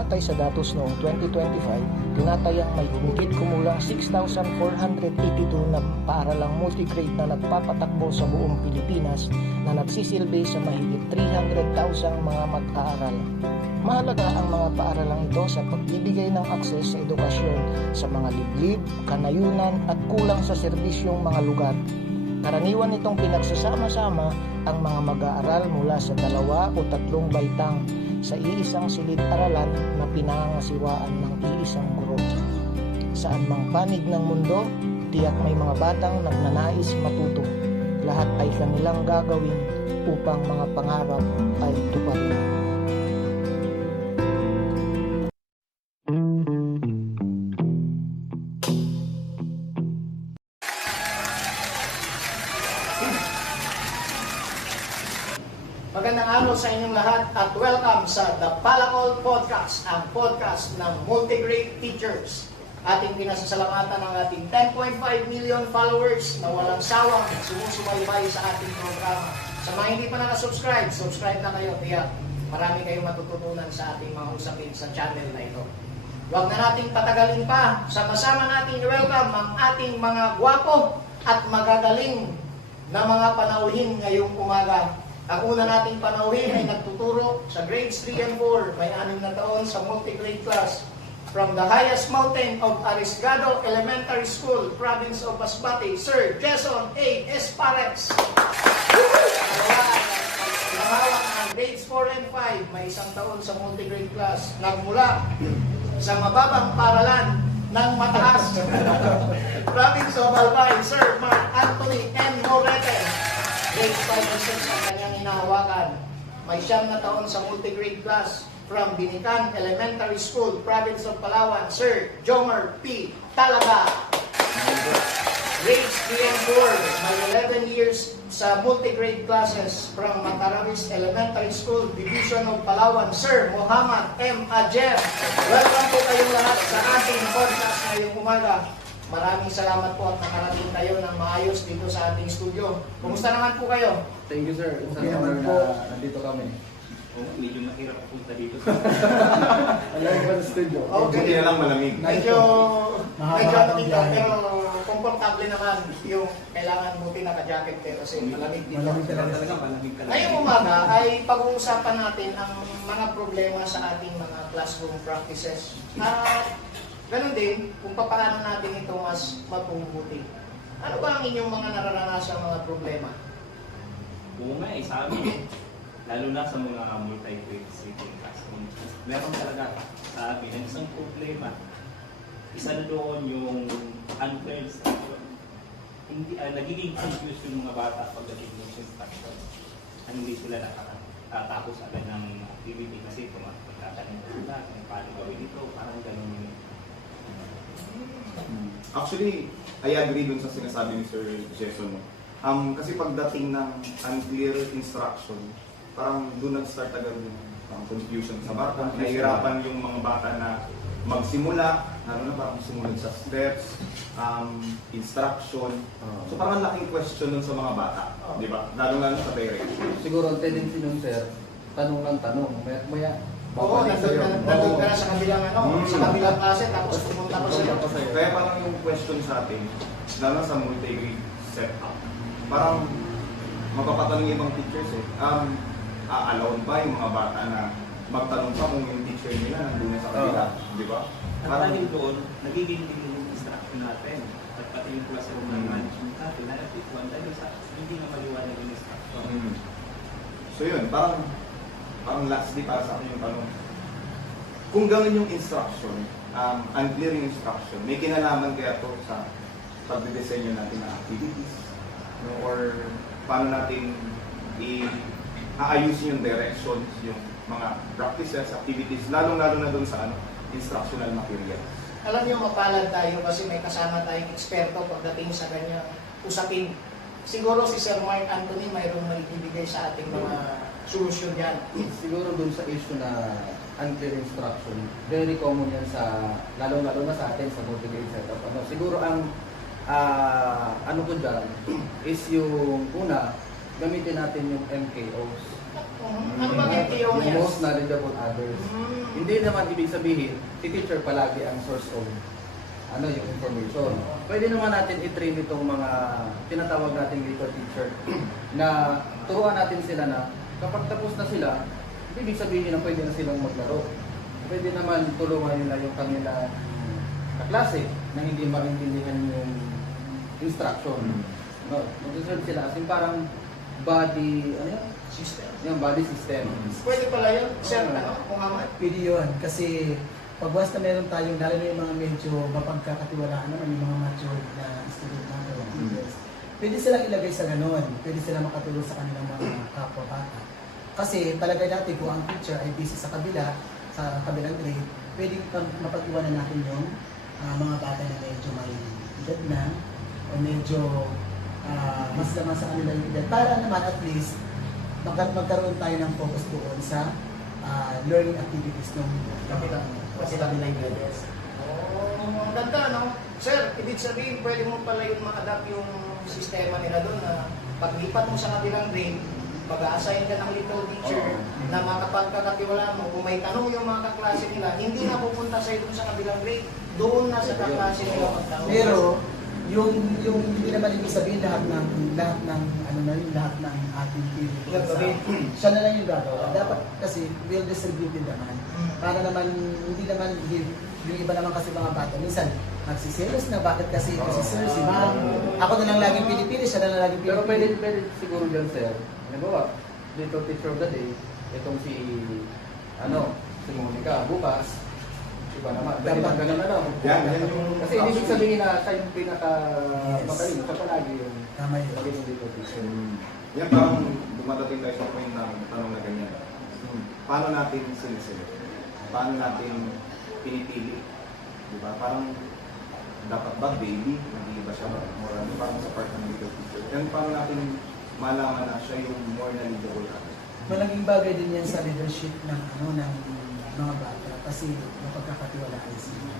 batay sa datos noong 2025, tinatayang may humigit kumulang 6,482 na paaralang multigrade na nagpapatakbo sa buong Pilipinas na nagsisilbi sa mahigit 300,000 mga mag-aaral. Mahalaga ang mga paaralang ito sa pagbibigay ng akses sa edukasyon sa mga liblib, kanayunan at kulang sa serbisyong mga lugar. Karaniwan itong pinagsasama-sama ang mga mag-aaral mula sa 2 o 3 baitang sa iisang silid-aralan na pinangangasiwaan ng iisang guro. Saan mang panig ng mundo, tiyak may mga batang nagnanais matuto. Lahat ay kanilang gagawin upang mga pangarap ay tuparin. Magandang araw sa inyong lahat at welcome sa The Palacol Podcast, ang podcast ng multigrade teachers. Ating pinasasalamatan ang ating 10.5 million followers na walang sawang sumusubaybay sa ating programa. Sa mga hindi pa nakasubscribe, subscribe na kayo. Tiyak, marami kayong matututunan sa ating mga usapin sa channel na ito. Huwag na nating patagalin pa. Sama-sama natin i-welcome ang ating mga gwapo at magagaling na mga panauhin ngayong umaga. Ang una nating panauhin ay nagtuturo sa grades 3 and 4, may 6 na taon sa multi-grade class. From the highest mountain of Arisgado Elementary School, Province of Masbate, Sir Jason A. Espares. Nahawak ang grades 4 and 5, may 1 taon sa multi-grade class. Nagmula sa mababang paralan ng mataas. Province of Albay, Sir Mark Anthony N. Morete. Grade 5 and 6 ang kanyang hinahawakan. May 9 na taon sa multi-grade class. From Binican Elementary School, Province of Palawan, Sir Jomer P. Talaga. Grades 3 and 4, may 11 years sa multi-grade classes. From Mataravis Elementary School, Division of Palawan, Sir Muhammad M. Ajer. Welcome po kayong lahat sa ating podcast ngayong umaga. Maraming salamat po at nakarating kayo ng maayos dito sa ating studio. Kumusta naman po kayo? Thank you, sir. Okay naman po. po. Nandito kami. Medyo mahirap punta dito. Alam ko sa studio. Okay. Buti na lang malamig. Medyo ano dito, pero komportable naman yung kailangan buti naka-jacket kayo kasi malamig dito. Talaga malamig ka lang. Ngayong umaga ay pag-uusapan natin ang mga problema sa ating mga classroom practices. Ganun din, kung paano natin ito mas mapubuti. Ano ba ang inyong mga nararanasang mga problema? Oo nga eh, sa amin, lalo na sa mga multi-grade sitting classroom, meron talaga sa amin ang isang problema. Isa na doon yung unfair instruction. Nagiging confused yung mga bata pagdating ng instruction. Hindi sila nakatapos agad ng activity kasi magtatanong sila kung paano gawin ito, parang ganun yung Actually, I agree dun sa sinasabi ni Sir Jason. Kasi pagdating ng unclear instruction, parang dun nag-start agad yung confusion sa bata. Nahihirapan yung mga bata na magsimula, lalo na parang sumunod sa steps, instruction. So parang laking question dun sa mga bata, di ba? Lalo sa parents. Siguro ang tendency nun, sir, tanong ng tanong. Maya, Oo, nandun ka na sa kabilang sa kabilang klase, tapos pumunta pa sa'yo. Kaya parang yung question sa atin, lalo sa multi-grade setup, parang mapapatanong yung ibang teachers allowed ba yung mga bata na magtanong pa kung yung teacher nila nandun na sa kabila, di ba? At dahil doon, nagiging din yung instruction natin. At pati yung classroom ng management natin, na-effectuan dahil sa hindi na maliwanag yung instruction. So yun, parang lastly para sa akin yung tanong. Kung gawin yung instruction, unclear yung instruction, may kinalaman kaya to sa pagdidesenyo natin ng activities? No? Or paano natin aayusin yung directions, yung mga practices, activities, lalong-lalo na dun sa instructional materials. Alam niyo, mapalad tayo kasi may kasama tayong eksperto pagdating sa ganyang usapin. Siguro si Sir Mark Anthony mayroong maibibigay sa ating mga solusyon yan. siguro dun sa issue na unclear instruction, very common yan sa, lalo-lalo na sa atin sa multi-grade setup. Siguro ang ano ko dyan is yung una, gamitin natin yung MKOs. Ano ba yung TO Yung niya? most knowledgeable others. Hindi naman ibig sabihin, si teacher palagi ang source of yung information. Pwede naman natin i-train itong mga tinatawag nating little teacher na turuan natin sila na kapag tapos na sila, ibig sabihin na pwede na silang maglaro. Pwede naman tulungan nila yung kanila kaklase na hindi maintindihan yung instruction. No, mag-serve sila kasi parang body, System. yung body system. Pwede pala yun, sir, kung aman. Pwede yun. Kasi pag once na meron tayong, lalo na yung mga medyo mapagkakatiwalaan naman, yung mga matured na student natin, teachers, pwede silang ilagay sa ganon. Pwede silang makatulong sa kanilang mga kapwa-bata. Kasi palagay natin kung ang teacher ay busy sa kabilang grade, pwede mapag-iwanan natin yung mga bata na medyo may edad na o medyo mas lamang sa kanila yung edad. Para naman at least magkaroon tayo ng focus doon sa learning activities ng kabilang grades. Ang ganda, no? Sir, ibig sabihin, pwede mo pala yung ma-adapt yung sistema nila doon na paglipat mo sa kabilang grade, mag-a-assign ka ng little teacher na makapagkakatiwalaan mo. Kung may tanong yung mga kaklase nila, hindi na pupunta sa'yo doon sa kabilang grade, doon na sa kaklase nila magtanong. Pero yung hindi naman ibig sabihin lahat ng ating theory. Siya na lang yung gagawa. Dapat kasi well distributed naman. Para naman yung iba naman kasi mga bata minsan nagsiselos na bakit kasi sir, si ma'am, ako na lang laging pinipili, siya na lang laging Pero pinipili. pwede siguro dyan, sir. Halimbawa, dito teacher of the day, itong si Monica, bukas, iba naman. Pwede Dapat. ganun Yan yung... Kasi ibig sabihin na siya yung pinaka-matalino, siya palagi yung Tama yun. magiging dito teacher. Yan parang dumadating tayo sa point ng tanong na ganyan. Paano natin siniselect? Paano natin pinipili? Diba? Parang dapat ba baby? Nag-iiba siya ba? Parang sa part ng little teacher. Yan paano natin malaman na siya yung more knowledgeable natin? Malaking bagay din yan sa leadership ng mga bata kasi mapagkakatiwalaan sila.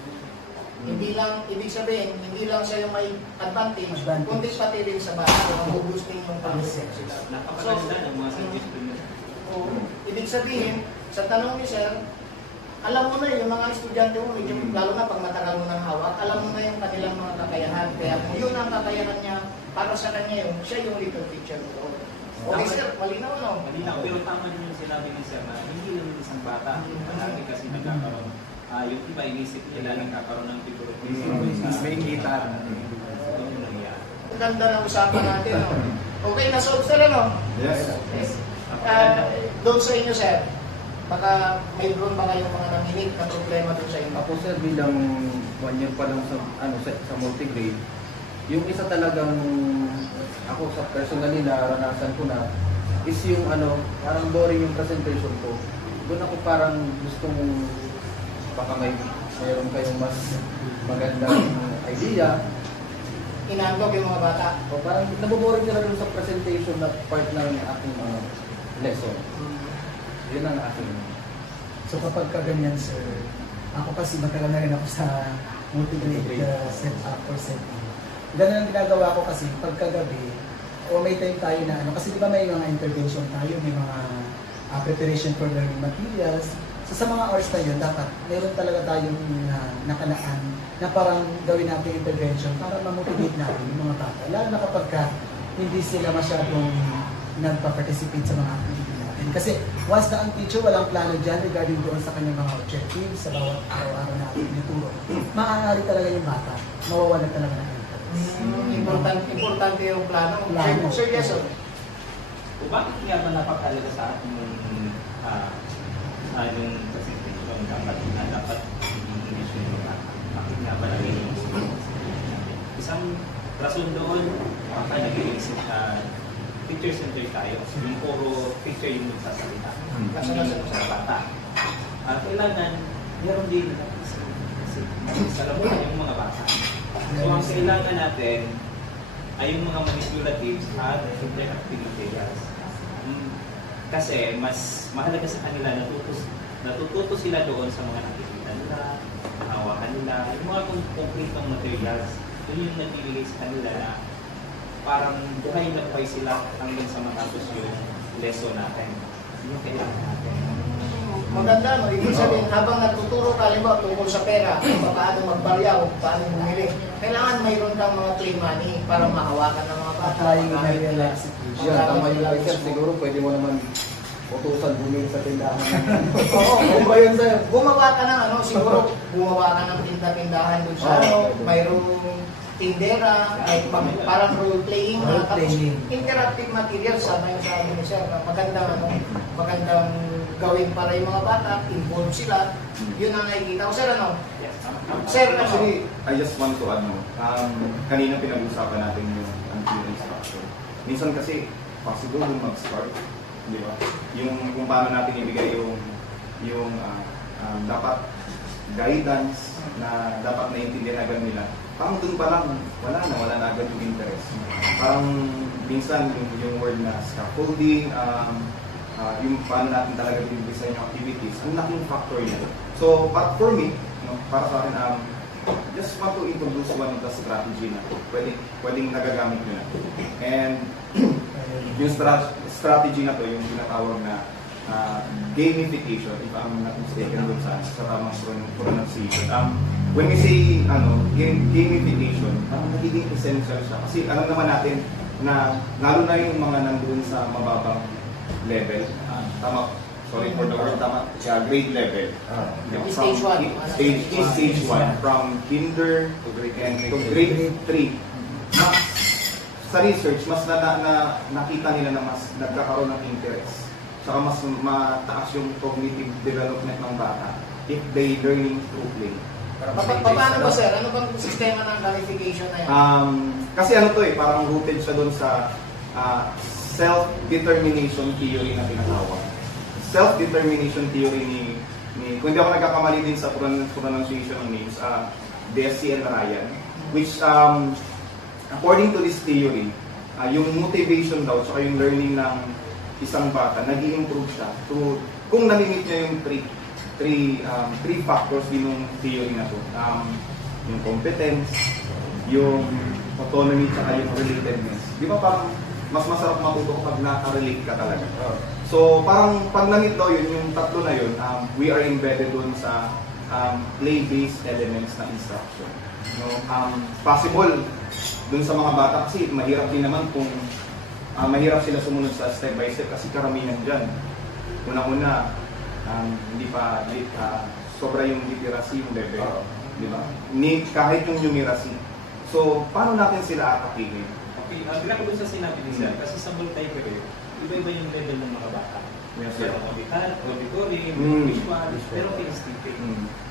Hindi lang, ibig sabihin, hindi lang siya yung may advantage, Advantage. kundi pati rin sa bata, mag-boosting yung concept sila. Napakaganda ng mga suggestion nila. Ibig sabihin, sa tanong ni Sir, alam mo na yung mga estudyante mo, lalo na pag matagal mo ng hawak, alam mo na yung kanilang mga kakayahan. Kaya kung yun ang kakayahan niya, para sa kanya yun, siya yung little teacher mo. Okay sir, malinaw no? Malinaw, pero tama din yung sinabi ni Sir na hindi lang isang bata. Palagi kasi nagkakaroon. Yung iba inisip nila nagkakaroon ng figure. May kita. Ito yung nangyayari. Ang ganda ng usapan natin. No? Okay, na-solve sila no? Yes. Doon sa inyo sir, baka mayroon ba kayong mga nanginig na problema doon sa inyo? Ako sir, bilang 1 year pa lang sa multi-grade, yung isa talagang ako sa personally naranasan ko na is yung parang boring yung presentation ko. Doon ako parang gustong baka mayroon kayong mas magandang idea. Inandog yung mga bata. O parang naboboring sila doon sa presentation na part ng aking lesson. Yun ang aking. So kapag kaganyan sir, ako kasi matagal na rin ako sa multi-grade setup or setting. Ganun ang ginagawa ko kasi pagkagabi, o may time tayo na kasi di ba may mga intervention tayo, may mga preparation for learning materials. So sa mga hours na yun, dapat meron talaga tayong nakalaan na parang gawin natin intervention para ma-motivate natin yung mga bata. Lalo na kapag hindi sila masyadong nagpa-participate sa mga activity natin. Kasi once na ang teacher walang plano dyan regarding doon sa kanyang mga objectives sa bawat araw-araw natin ituro, maaari talaga yung bata, mawawala talaga ng interest. Importante yung plano. Plano. Sir, yes sir. So, bakit nga ba napakalaga sa atin yung presentation dapat i-English yung mga bakit nga ba naging isang rason doon baka nag-iisip na picture-centered tayo. Yung puro picture yung magsasalita. Kasi sa bata. Kailangan meron din salamunan yung mga bata. So ang kailangan natin ay yung mga manipulatives at interactive materials. Kasi mas mahalaga sa kanila natututo sila doon sa mga nakikita nila, hawakan nila, yung mga konkretong materials. Yun yung nagbibigay sa kanila na parang buhay na buhay sila hanggang sa matapos yung lesson natin. yung kailangan natin. Maganda, no? Ibig sabihin, habang nagtuturo ka, halimbawa, tungkol sa pera, kung paano magbarya o paano bumili, kailangan mayroon kang mga play money para mahawakan ng mga bata. Applying na realize it. Yan, tama yung sir. Siguro pwede mo naman utusan bumili sa tindahan. Oo, Ano ba yun, sir? gumawa ka ng ano, siguro gumawa ka ng tinda-tindahan doon sa ano, mayroong tindera, ay parang role-playing na, tapos Role-playing. interactive materials, sana yung sabi ni Sir, na magandang gawin para yung mga bata, involved sila, yun ang nakikita ko. Sir, ano? Yes. Sir, ano? Actually, I just want to add, kanina pinag-usapan natin yung unclear instruction. Minsan kasi, possible yung mag-start, di ba? Yung kung paano natin ibigay yung dapat guidance na dapat naiintindihan agad nila. Parang dun pa lang, wala na agad yung interest. Parang minsan yung word na scaffolding, yung paano natin talaga design yung activities, ang laking factor yan. So, for me, para sa akin, just want to introduce one of the strategy na pwedeng nagagamit nyo na. And yung strategy na to, yung tinatawag na gamification, if I'm not mistaken dun sa tamang pronunciation. When we say gamification, nagiging essential siya. Kasi alam naman natin na lalo na yung mga nandun sa mababang level, sorry for the word, grade level. Stage 1. Stage 1, from kinder to grade 3. Sa research, mas nakita nila na mas nagkakaroon ng interest. Saka mas mataas yung cognitive development ng bata if they learning through play. Paano ba, Sir? Ano bang sistema ng gamification na yan? Kasi ano to parang rooted siya doon sa self-determination theory na tinatawag. Self-determination theory ni kung hindi ako nagkakamali din sa pronunciation ng names, DSC and Ryan, which according to this theory, yung motivation daw, saka yung learning ng isang bata, nag-i-improve siya through, kung nalimit niya yung three factors din yung theory na to. Yung competence, yung autonomy, saka yung relatedness. Di ba parang mas masarap matuto kapag naka-relate ka talaga? So parang pag nanito yun, yung tatlo na yun, we are embedded dun sa play-based elements na instruction. Possible dun sa mga bata kasi mahirap din naman kung mahirap sila sumunod sa step by step kasi karamihan dyan. Una-una, hindi pa sobra yung literacy yung level. Di ba? Kahit yung numeracy. So, paano natin sila atakihin? Okay, bila ko dun sa sinabi ni Sir, kasi sa multi-grade, iba-iba yung level ng mga bata. Yes, sir. Merong auditory, visual, pero kinesthetic.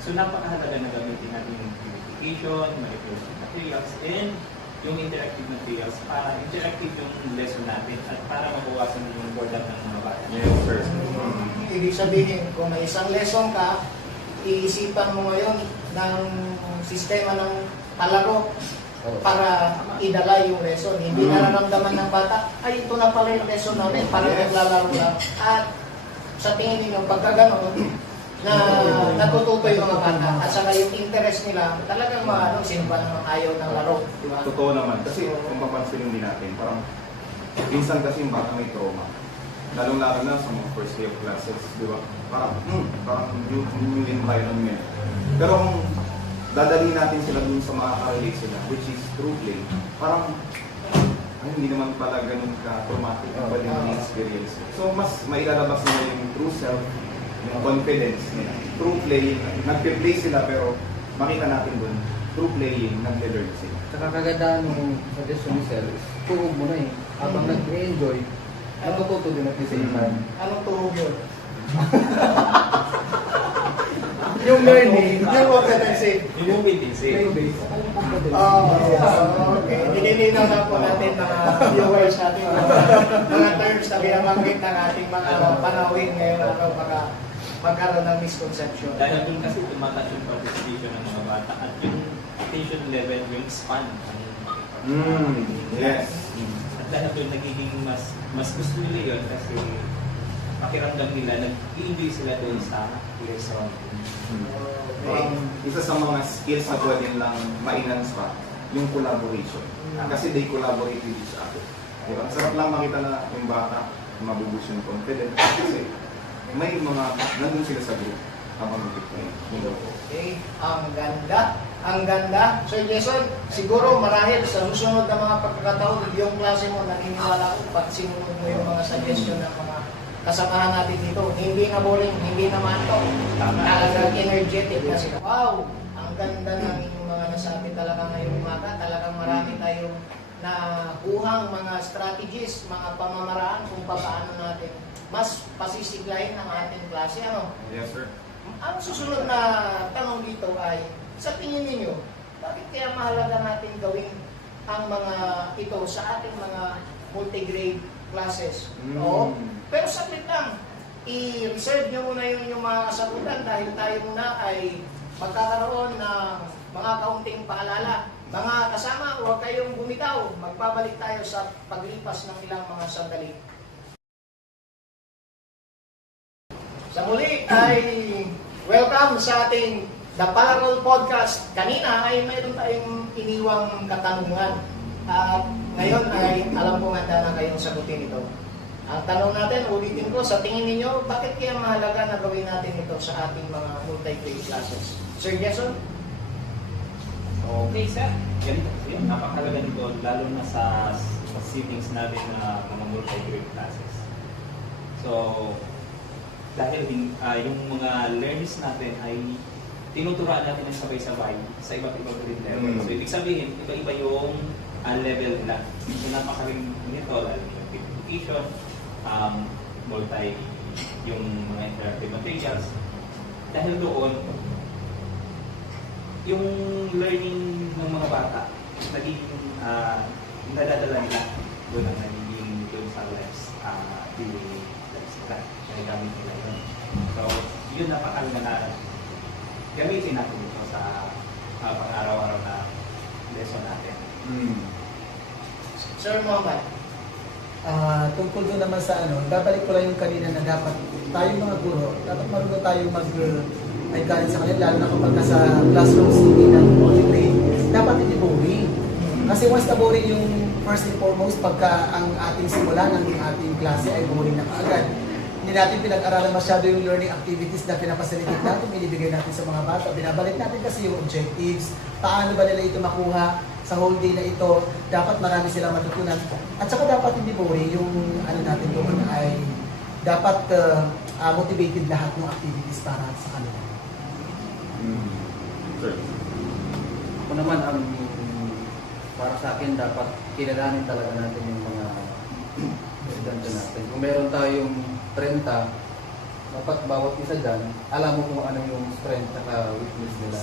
So, napakahalaga na gamitin natin yung gamification, manipulation materials, and yung interactive materials para interactive yung lesson natin at para mabawasan yung boredom ng mga bata. Yes, sir. Ibig sabihin, kung may isang lesson ka, iisipan mo ngayon ng sistema ng palaro para idala yung lesson. Hindi nararamdaman ng bata, ay ito na pala yung lesson namin, parang naglalaro lang. At sa tingin ninyo, pagka gano'n, na natututo yung mga bata at saka yung interest nila, talagang sino ba naman ayaw ng laro, di ba? Totoo naman. Kasi kung papansinin din natin, parang minsan kasi yung bata may trauma. Lalong-lalo na sa mga first day of classes, di ba? Parang new environment. Pero kung dadali natin sila dun sa makaka-relate sila, which is through play, parang hindi naman pala ganun ka-traumatic ang pwede yung experience. So mas mailalabas nila yung true self, yung confidence nila. Through playing, nag-play sila pero makita natin dun, through playing, nag-learn sila. Saka kagandaan ng suggestion ni Sir, tuhog mo na habang nag-enjoy, natututo din at the same time. Anong tuhog yun? Yung learning, Yung competency. Yung competency. Okay. Nililinaw na po natin mga viewers natin, mga terms na binabanggit ng ating mga panawin ngayon araw baka magkaroon ng misconception. Dahil doon kasi tumataas yung participation ng mga bata at yung attention level, yung span. Yes. At dahil doon nagiging mas gusto nila yun kasi pakiramdam nila, nag-i-enjoy sila doon sa lesson. Isa sa mga skills na pwede lang ma-enhance pa, yung collaboration. Kasi they collaborate with each other. Diba? Sarap lang makita na yung bata, mabubus yung confidence kasi may mga nandun sila sa group habang nag-play. Okay, ang ganda. Ang ganda. Sir Jason, siguro marahil sa susunod na mga pagkakataon, yung klase mo, naniniwala ko, pag sinunod mo yung mga suggestion ng mga kasamahan natin dito, hindi na boring, hindi na manto. Talagang energetic na sila. Wow! Ang ganda ng inyong mga nasabi talaga ngayong umaga. Talagang marami tayong nakuhang mga strategies, mga pamamaraan kung paano natin mas pasisiglahin ang ating klase. Ano? Yes, sir. Ang susunod na tanong dito ay, sa tingin ninyo, bakit kaya mahalaga natin gawin ang mga ito sa ating mga multigrade classes? Oo. Pero saglit lang, i-reserve nyo muna yung mga kasagutan dahil tayo muna ay magkakaroon ng mga kaunting paalala. Mga kasama, huwag kayong bumitaw. Magpabalik tayo sa paglipas ng ilang mga sandali. Sa muli ay welcome sa ating The Parallel Podcast. Kanina ay mayroon tayong iniwang katanungan. At ngayon ay alam ko handa na kayong sagutin ito. Ang tanong natin, ulitin ko, sa tingin ninyo, bakit kaya mahalaga na gawin natin ito sa ating mga multi-grade classes? Sir Jason? Okay, sir. Ganito kasi yun. Napakalaga nito, lalo na sa sittings natin na mga multi-grade classes. So, dahil yung mga learners natin ay tinuturuan natin ng sabay-sabay sa iba't ibang grade level. So, ibig sabihin, iba-iba yung level nila. So, napakaling nito, lalo yung education, yung mga interactive materials. Dahil doon, yung learning ng mga bata, naging nadadala nila doon ang naging doon sa lives, daily lives nila. Nagagamit nila yun. So, yun napakalaga na gamitin natin ito sa pang-araw-araw na lesson natin. Sir Muhammad? Tungkol doon naman sa babalik ko lang yung kanina na dapat tayong mga guro, dapat marunong tayo ay galing sa kanila, lalo na kapag sa classroom setting ng multi-grade, dapat hindi boring. Kasi once na boring yung first and foremost, pagka ang ating simula ng ating klase ay boring na kaagad. Hindi natin pinag-aralan masyado yung learning activities na pinapasalitate natin, binibigay natin sa mga bata. Binabalik natin kasi yung objectives, paano ba nila ito makuha sa whole day na ito, dapat marami silang matutunan. At saka dapat hindi boring, yung natin doon ay dapat motivated lahat ng activities para sa kanila. Sir. Ako naman, para sa akin, dapat kilalanin talaga natin yung mga estudyante natin. Kung meron tayong 30, dapat bawat isa dyan, alam mo kung ano yung strength at weakness nila.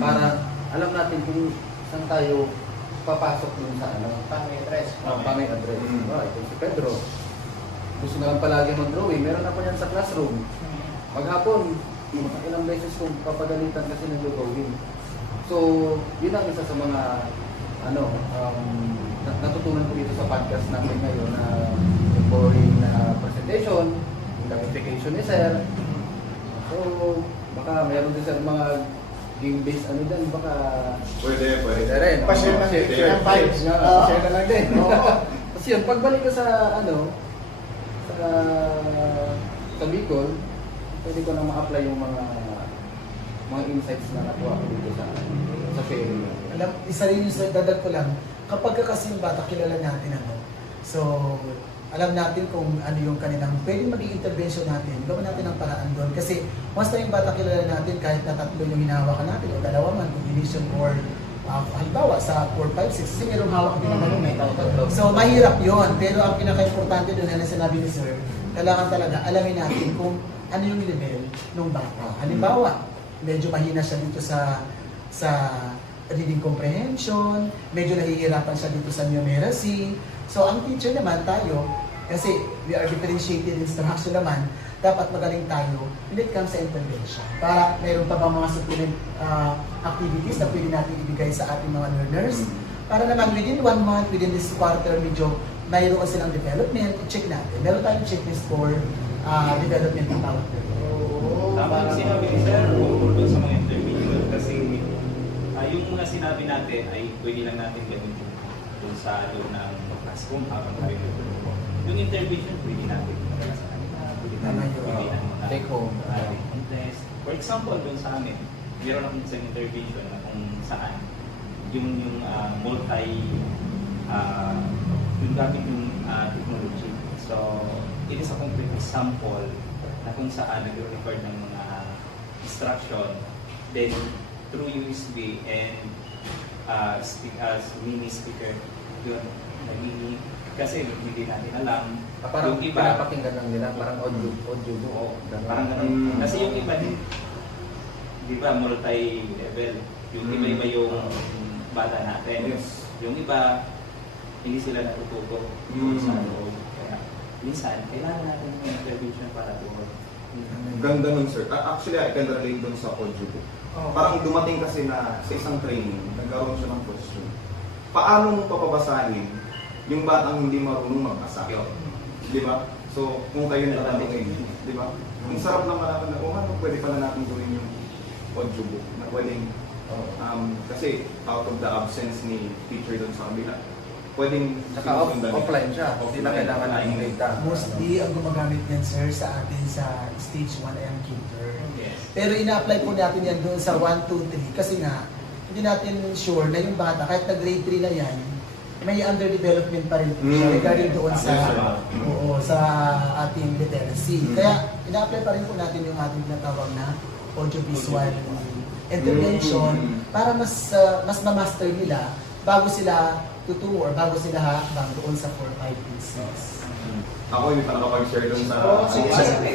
Para alam natin kung saan tayo papasok dun sa Paano i-address? paano i-address. Ito si Pedro. Gusto na lang palagi mag-drawing. Meron ako yan sa classroom. Maghapon, ilang beses kong papagalitan kasi nag-drawing. So, yun ang isa sa mga natutunan ko dito sa podcast namin ngayon na yung boring na presentation, yung gamification ni Sir. So, baka meron din sir mga game-based dyan, baka Pwede. rin. Pa-share ng Share. vibes. Share na lang din. Tapos yun, pagbalik ko sa sa Bicol, pwede ko na ma-apply yung mga insights na nakuha ko dito sa sharing. Alam, isa rin yung dadag ko lang, kapag kasi yung bata kilala natin so alam natin kung ano yung kanilang pwedeng maging intervention natin, gawin natin ang paraan doon. Kasi once na yung bata kilala natin, kahit na tatlo yung hinahawakan natin o dalawa man, combination or halimbawa sa 4, 5, 6, kasi mayroong hawak din naman So mahirap yun, pero ang pinaka-importante doon na sinabi ni Sir, kailangan talaga alamin natin kung ano yung level ng bata. Halimbawa, medyo mahina siya dito sa reading comprehension, medyo nahihirapan siya dito sa numeracy. So ang teacher naman tayo, kasi we are differentiated instruction naman, dapat magaling tayo when it comes sa intervention. Para mayroon pa bang mga supplement activities na pwede natin ibigay sa ating mga learners. Para naman within 1 month, within this quarter, medyo mayroon silang development, i-check natin. Meron tayong checklist for development ng bawat learner. Tama yung sinabi ni Sir, doon sa mga intermediate kasi yung mga sinabi natin ay pwede lang natin gamitin doon sa loob ng classroom habang tayo nagtuturo. Yung intervention, pwede natin magdala sa kanila. Pwede natin pwede natin Take home. test. For example, dun sa amin, meron akong isang intervention na kung saan yung yung gamit yung technology. So, it is a complete example na kung saan nag-record ng mga instruction, then through USB and mini speaker, yun, naging kasi hindi natin alam. Parang yung iba, pinapakinggan lang nila, parang audio book. oo, parang ganun. Kasi yung iba, di ba, multi-level. Yung iba-iba yung bata natin. Yes. Yung iba, hindi sila natututo sa loob. Kaya, minsan, kailangan natin ng intervention para doon. Ganda nun, sir. Actually, I can relate dun sa audiobook. Parang dumating kasi na sa isang training, nagkaroon siya ng question. Paano mo papabasahin yung batang hindi marunong magbasa? Di ba? So, kung kayo natatanungin, di ba? Ang sarap lang malaman na, ano, pwede pala natin gawin yung audiobook na pwedeng, kasi out of the absence ni teacher doon sa kabila, pwedeng Saka sinusundan offline siya, hindi na kailangan ng data. Mostly, ang gumagamit niyan, sir, sa atin sa stage 1 and kinder. Yes. Pero ina-apply po natin yan doon sa 1, 2, 3 kasi nga, hindi natin sure na yung bata, kahit na grade 3 na yan, may underdevelopment pa rin po siya regarding doon sa sa ating literacy. Kaya ina-apply pa rin po natin yung ating tinatawag na audiovisual intervention para mas ma-master nila bago sila tutungo or bago sila hakbang doon sa 4, 5, and 6. Ako hindi pa nakapag-share doon sa... Sige.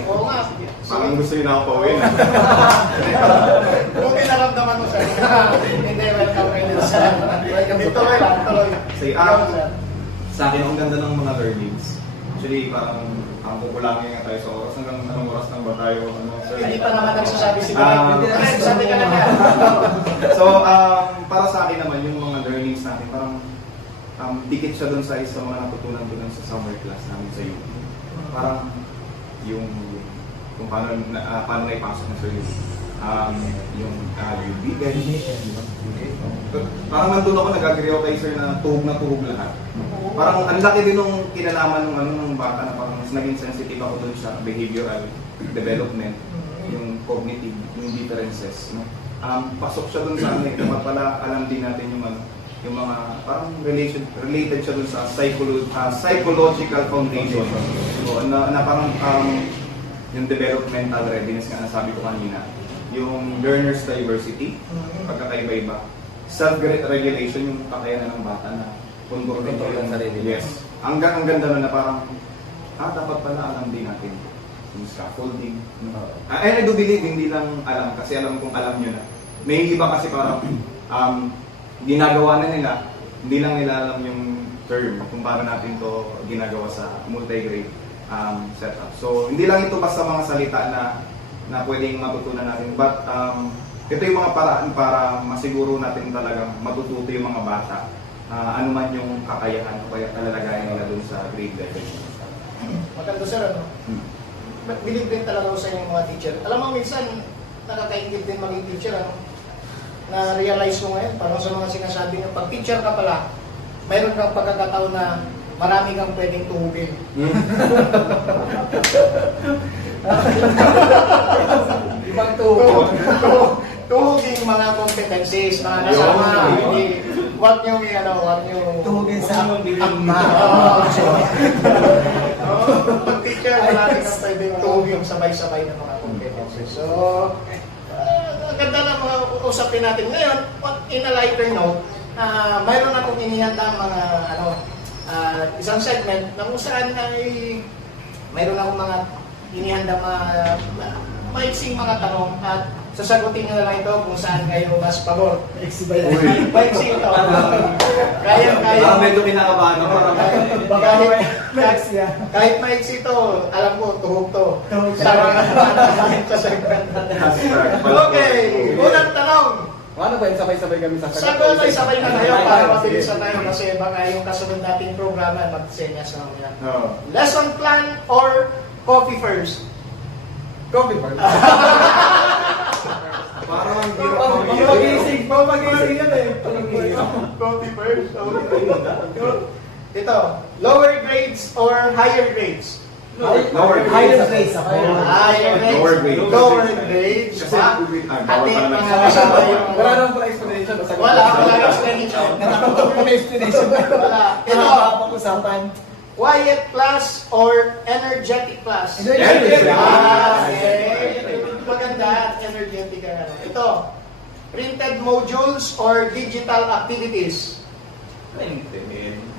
Oo nga. Parang gusto nyo na ako pauwiin. Kung pinaramdaman mo siya, hindi, welcome kayo sa dito kayo lang, tuloy. Say, sa akin, ang ganda ng mga learnings. Actually, parang ang kukulangin nga tayo sa oras. Hanggang anong oras lang ba tayo? Ano, sir? Hindi pa naman nagsasabi si Direk. Sabi ka lang yan. So, para sa akin naman, yung mga learnings natin, parang dikit siya doon sa isa mga natutunan ko sa summer class namin sa UP. Parang yung kung paano na ipasok na sa UP. Yung UB, parang nandun ako, nag-agree ako kay sir na tuhog lahat. Parang ang laki din nung kinalaman ng bata na parang mas naging sensitive ako doon sa behavioral development, yung cognitive, yung differences. No? Pasok siya doon sa amin, dapat pala alam din natin yung mga parang related siya dun sa psychological foundation. So, na parang yung developmental readiness nga nasabi ko kanina, yung learner's diversity, pagkakaiba-iba, self-regulation, yung kakayanan ng bata na kontrolin Kontrolin ang sarili. Yes. Ang ganda nun na parang, dapat pala alam din natin yung scaffolding. I do believe hindi lang alam, kasi alam kong alam nyo na. May iba kasi parang, ginagawa na nila, hindi lang nila alam yung term kung paano natin to ginagawa sa multi-grade setup. So, hindi lang ito basta mga salita na pwedeng matutunan natin, but ito yung mga paraan para masiguro natin talagang matututo yung mga bata, ano man yung kakayahan o kaya kalalagayan nila dun sa grade level. Maganda sir, ano? Believe din talaga ako sa inyong mga teacher. Alam mo, minsan nakakaingit din maging teacher, ano? Na-realize ko ngayon, parang sa mga sinasabi niyo, pag teacher ka pala, mayroon kang pagkakataon na marami kang pwedeng tuhugin. Ibang tuhog. Tuhugin mga competencies, mga kasama. Huwag niyo Tuhugin sa akma. Pag teacher, marami kang pwedeng tuhugin sabay-sabay ng mga competencies. So, ganda na mga usapin natin ngayon. In a lighter note, mayroon akong inihanda mga isang segment na kung saan ay mayroon akong mga inihanda maiksing mga tanong at sasagutin nyo na lang ito kung saan kayo mas pabor. Maiksing ito. Kaya. Medyo kinakabahan ako. Kahit maiksi ito, alam ko, tuhog to. Sa segment natin. Okay, unang tanong. Ano ba yung sabay-sabay kami sa Sagot ay sabay na tayo para mabilis na tayo kasi baka yung kasunod nating programa mag-senyas na kami. Lesson plan or coffee first? Coffee first. Parang ang Pamagising yan eh. Coffee first. Ito, lower grades or higher grades? Lower Higher grades. grades ako. Higher grades. Lower grades. Lower grades. Kasi, ba? bawal Ate, pala mga nagsasabi. kasama yung... Wala naman pala explanation. Wala explanation. Natakutok ko na explanation. Wala. Ito, Pag-usapan. quiet class or energetic class? Energetic. Okay. Maganda at energetic ang ano. Ito, printed modules or digital activities?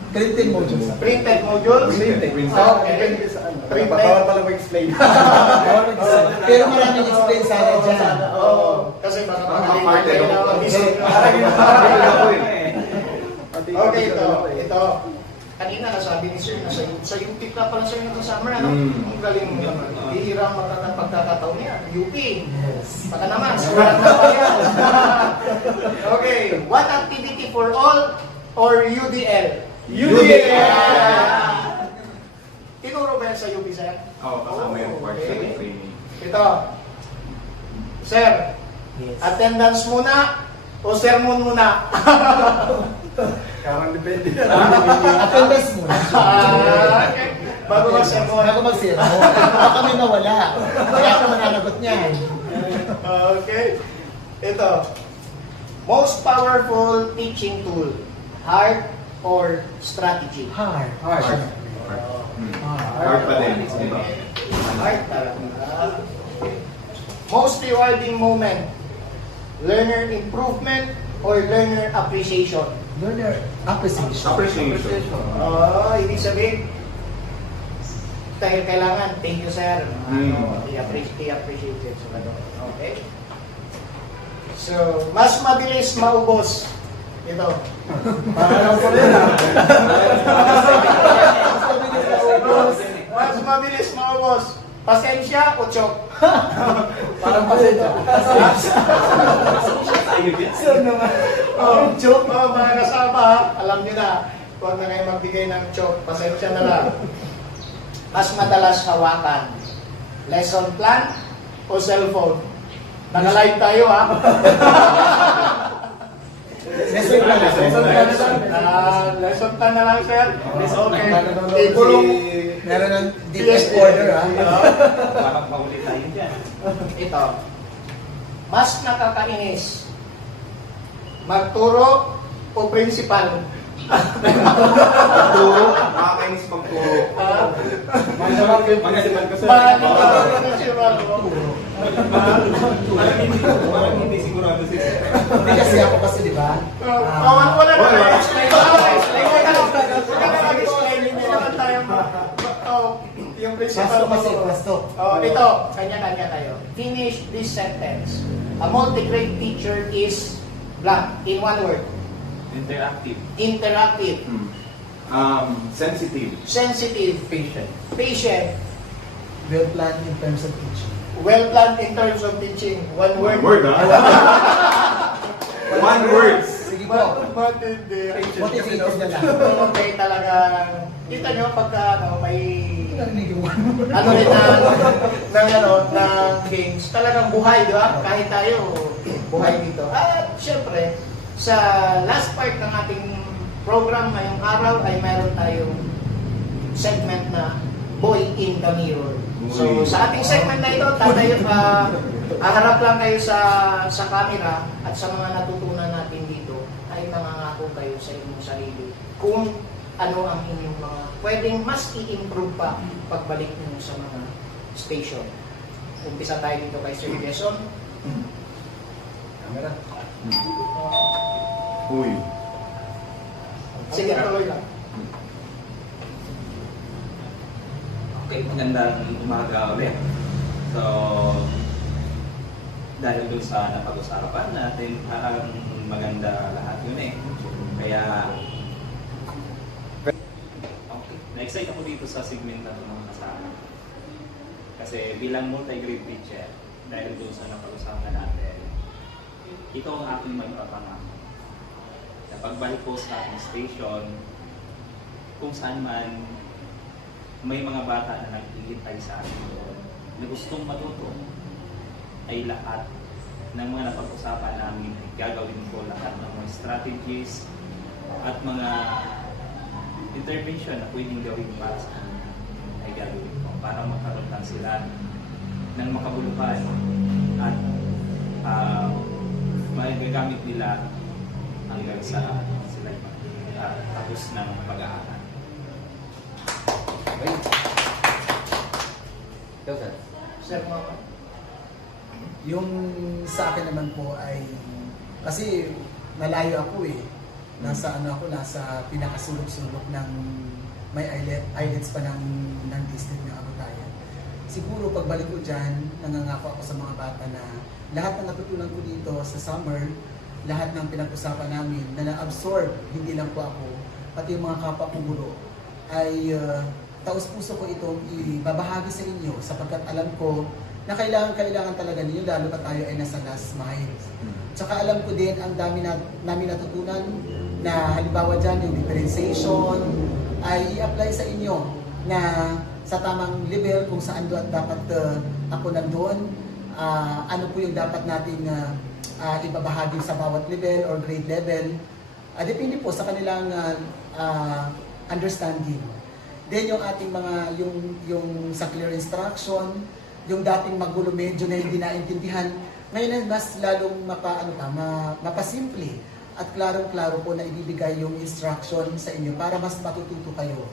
Printed modules. Printed modules? Printed. Okay. Depende sa ano. Printed. Bawal pala mag-explain. Pero maraming explain sana dyan. Oo. Kasi baka Parang magaling parte kayo ng- na mag-isip. Okay, ito. Kanina nasabi ni Sir na sa UP ka pala Sir nito summer, ano? Ang galing mo naman. Bihira ang pagkakataon niya. UP. Yes. Baka naman, surat na pa yan. Okay, what activity for all or UDL? Tinuro ba yan sa UP, Sir? Oo, kasama yung part sa training. Ito. Sir, Yes. attendance muna o sermon muna? Karang depende. Attendance muna. Okay. Bago mag-sermon. Bago mag-sermon. Baka may nawala. Kaya ako mananagot niyan. Okay. Ito. Most powerful teaching tool. Heart or strategy? Hard. Hard. Hard pa din. Heart talaga. Most rewarding moment. Learner improvement or learner appreciation? Learner appreciation. Appreciation. Ibig sabihin, tayo kailangan, thank you sir. I-appreciate it. Okay? So, mas mabilis maubos. Ito. Parang ko rin ah. Mas mabilis maubos. Pasensya o chok? Parang pasensya. Sir naman. Chok, mga kasama, ha? Alam nyo na, huwag na kayo magbigay ng chok. Pasensya na lang. Mas madalas hawakan. Lesson plan o cellphone? Naka-live tayo, ha? Lesson plan. Lesson plan na lang, sir. Okay. Kulong. Kulong. Meron ng deepest order, ha? Parang mahuli tayo dyan. Ito. Mas nakakainis. Magturo o principal? Magturo. Nakakainis magturo. Magasiman ko sir. Parang hindi sigurado si Sir. Hindi kasi ako kasi, di ba? Wala na tayo explain. Hindi naman tayo yung principal. Pasto. Ito, kanya-kanya tayo. Finish this sentence. A multi-grade teacher is blank. In one word. Interactive. Interactive. Sensitive. Sensitive. Patient. Patient. Well planned in terms of teaching. Well planned in terms of teaching. One word. One word, ha? One word. Sige po. Matindi. Motivated na lang. Okay, talagang kita nyo pagka may Narinig yung one. ano rin ng games, talagang buhay, di ba? Kahit tayo, buhay dito. At syempre, sa last part ng ating program ngayong araw ay meron tayong segment na Boy in the Mirror. So, sa ating segment na ito, haharap lang kayo sa camera at sa mga natutunan natin dito ay nangangako kayo sa inyong sarili kung ano ang inyong mga pwedeng mas i-improve pa pagbalik nyo sa mga station. Umpisa tayo dito kay Sir Jason. Camera. Uy. Sige, tuloy lang. Okay, magandang umaga ulit. So, dahil dun sa napag-usapan natin, parang maganda lahat yun eh. Kaya, okay, na-excite ako dito sa segment na ito mga kasama. Kasi bilang multi-grade teacher, dahil dun sa napag-usapan natin, ito ang aking may papangako. Na pagbalik ko sa ating station, kung saan man may mga bata na naghihintay sa akin doon na gustong matuto, ay lahat ng mga napag-usapan namin ay gagawin ko lahat ng mga strategies at mga intervention na pwedeng gawin para sa kanila ay gagawin ko para magkaroon lang sila ng makabuluhan at magagamit nila hanggang sa sila tapos ng pag-aaral. Okay. Ikaw, sir. Sir, mga Yung sa akin naman po ay, kasi nalayo ako eh. Nasa nasa pinakasulok-sulok ng may islets pa ng district ng Agutayan. Siguro pagbalik ko dyan, nangangako ako sa mga bata na lahat ng natutunan ko dito sa summer, lahat ng pinag-usapan namin na na-absorb, hindi lang po ako, pati yung mga kapwa ko guro, ay taus-puso ko itong ibabahagi sa inyo sapagkat alam ko na kailangan talaga ninyo lalo pa tayo ay nasa last mile. Tsaka alam ko din ang dami namin natutunan na halimbawa dyan yung differentiation ay i-apply sa inyo na sa tamang level kung saan dapat ako nandoon, ano po yung dapat nating ibabahagi sa bawat level or grade level. Depende po sa kanilang understanding. Then yung ating mga yung sa clear instruction, yung dating magulo medyo na hindi naintindihan, ngayon ay mas lalong mapasimple at klarong-klaro po na ibibigay yung instruction sa inyo para mas matututo kayo.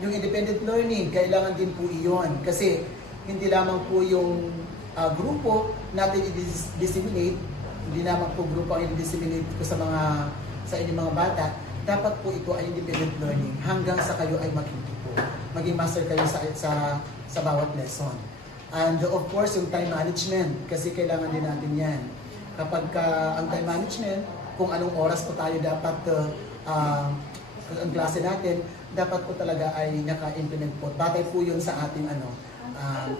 Yung independent learning, kailangan din po iyon kasi hindi lamang po yung grupo natin i-disseminate, hindi lamang po grupo ang i-disseminate ko sa inyong mga bata, dapat po ito ay independent learning hanggang sa kayo ay maging master kayo sa bawat lesson. And of course, yung time management, kasi kailangan din natin yan. Kapag ang time management, kung anong oras po tayo dapat ang klase natin, dapat po talaga ay naka-implement po. Batay po yun sa ating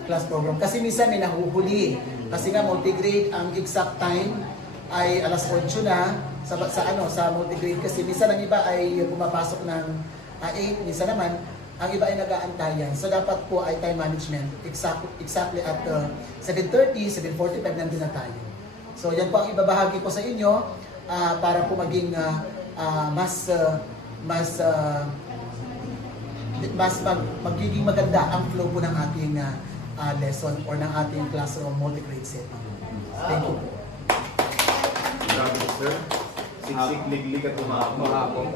class program. Kasi minsan may nahuhuli. Kasi nga multigrade, ang exact time ay alas 8 na sa multigrade. Kasi minsan ang iba ay pumapasok ng 8, minsan naman ang iba ay nag-aantayan. So dapat po ay time management exactly at 7:30, 7:45 nandun na tayo. So yan po ang ibabahagi ko sa inyo para po maging magiging maganda ang flow po ng ating lesson or ng ating classroom multi-grade setting. Thank you po. Grabe, sir. Siksik, liglig at umahapon.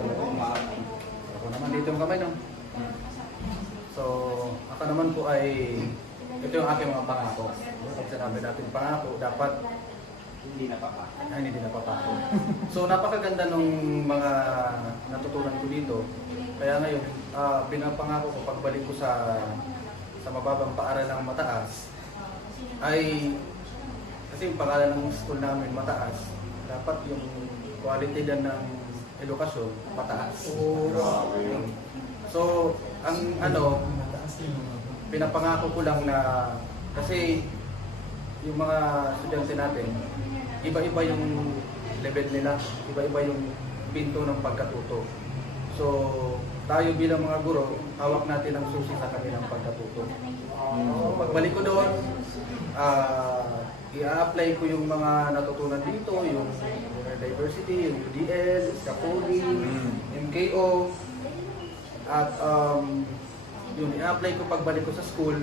Ako naman dito yung kamay, no? So, ako naman po ay, ito yung aking mga pangako. Pag sinabi natin pangako, dapat Hindi napapako. So, napakaganda nung mga natutunan ko dito. Kaya ngayon, pinapangako ko pagbalik ko sa mababang paaralang mataas, ay, kasi yung pangalan ng school namin mataas, dapat yung quality din ng edukasyon mataas. Grabe. So, ang pinapangako ko lang na kasi yung mga estudyante natin, iba-iba yung level nila, iba-iba yung pinto ng pagkatuto. So, tayo bilang mga guro, hawak natin ang susi sa kanilang pagkatuto. So, pagbalik ko doon, i-apply ko yung mga natutunan dito, yung diversity, yung UDL, scaffolding, MKO, at yun, i-apply ko pagbalik ko sa school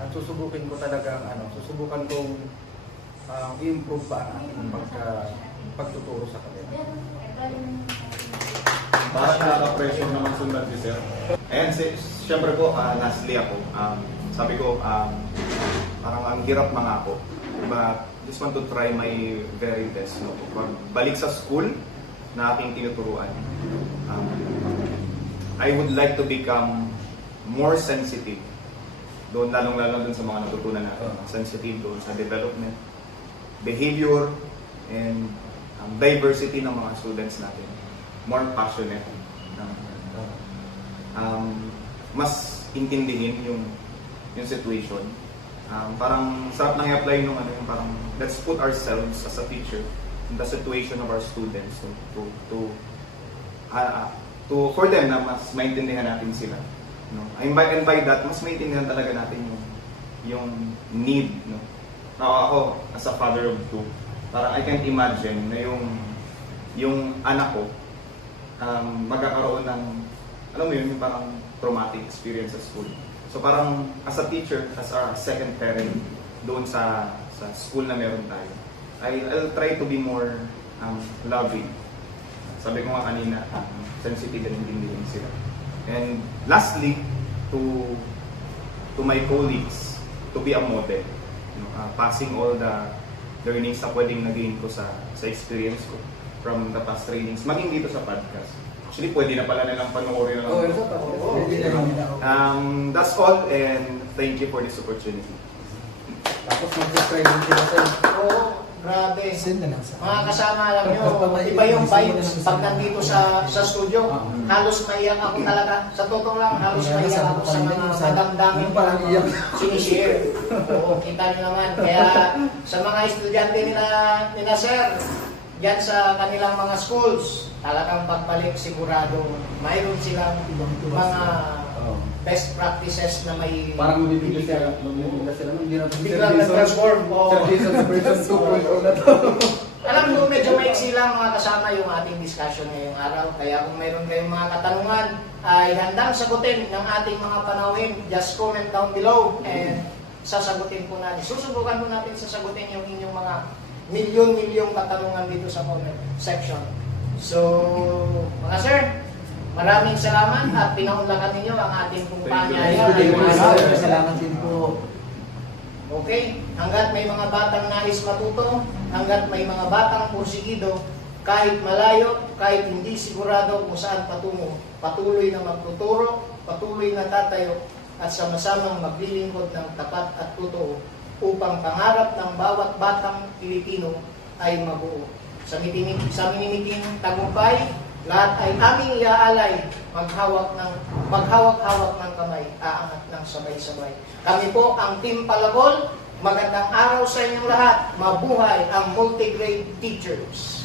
at susubukan ko talagang susubukan kong i-improve pa ang aking pagtuturo sa kanila. Bakit nakaka-pressure naman sundan si sir? Ayan, syempre po, lastly ako. Sabi ko, parang ang hirap mangako. But just want to try my very best. No? Balik sa school na aking tinuturuan. I would like to become more sensitive. Doon, lalong-lalong doon sa mga natutunan natin. Sensitive doon sa development, behavior, and diversity ng mga students natin. More passionate. Mas intindihin yung situation. Parang sarap nang i-apply nung yung parang let's put ourselves as a teacher in the situation of our students for them na mas maintindihan natin sila. No? And by that, mas maintindihan talaga natin yung need. No? Now, ako, as a father of two, parang I can't imagine na yung anak ko magkakaroon ng alam mo yun, yung parang traumatic experience sa school. So parang as a teacher, as a second parent doon sa school na meron tayo, I'll try to be more loving. Sabi ko nga kanina, sensitive and intindihin sila. And lastly, to my colleagues, to be a model. You know, passing all the learnings na pwedeng nagain ko sa experience ko from the past trainings, maging dito sa podcast. Actually, pwede na pala nilang panoorin na lang. Oh, ito pa. Pwede na rin nila. That's all, and thank you for this opportunity. Tapos mag-subscribe din sila sir. Oo, grabe. Send na lang sa Mga kasama, alam nyo, iba yung vibes pag nandito sa studio. Halos maiyak ako talaga. Sa totoo lang, halos maiyak ako sa mga madamdamin Yung parang iyak. sinishare. Oo, kita nyo naman. Kaya sa mga estudyante nila sir, dyan sa kanilang mga schools, talagang pagbalik sigurado, mayroon silang mga best practices na may Parang lumibiglas sila hindi na biglang nag-transform. Oo. Service sa version 2.0 na to. Alam mo, medyo maiksi lang mga kasama yung ating discussion ngayong araw. Kaya kung mayroon kayong mga katanungan, ay handang sagutin ng ating mga panauhin. Just comment down below and sasagutin po natin. Susubukan po natin sasagutin yung inyong mga milyon-milyong katanungan dito sa comment section. So, mga sir, maraming salamat at pinaunlakan ninyo ang ating kumpanya. Salamat din po. Okay, hanggat may mga batang nais matuto, hanggat may mga batang porsigido, kahit malayo, kahit hindi sigurado kung saan patungo, patuloy na magtuturo, patuloy na tatayo, at sama-samang maglilingkod ng tapat at totoo upang pangarap ng bawat batang Pilipino ay mabuo. Sa minimiting tagumpay, lahat ay aming iaalay, maghawak-hawak ng kamay, aangat ng sabay-sabay. Kami po ang Team Palabol. Magandang araw sa inyong lahat. Mabuhay ang multi-grade teachers.